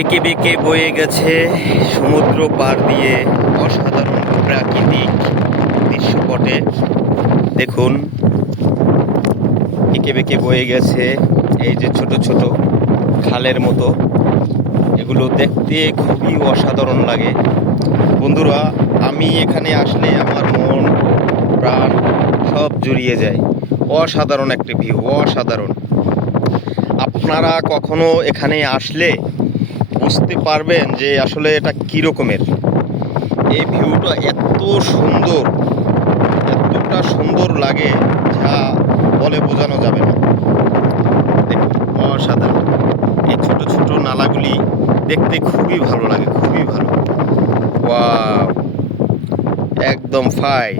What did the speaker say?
এঁকে বেঁকে বয়ে গেছে সমুদ্র পার দিয়ে অসাধারণ প্রাকৃতিক দৃশ্যপটে। দেখুন, এঁকে বেঁকে বয়ে গেছে এই যে ছোট ছোট খালের মতো। এগুলো দেখতে খুবই অসাধারণ লাগে। বন্ধুরা, আমি এখানে আসলে আমার মন প্রাণ সব জুড়িয়ে যায়। অসাধারণ একটি ভিউ, অসাধারণ। আপনারা কখনো এখানে আসলে বুঝতে পারবেন যে আসলে এটা কী রকমের। এই ভিউটা এত সুন্দর, এতটা সুন্দর লাগে যা বলে বোঝানো যাবে না। দেখুন, অসাধারণ। এই ছোট ছোট নালাগুলি দেখতে খুবই ভালো লাগে, খুবই ভালো। ওয়াও, একদম ফাইন।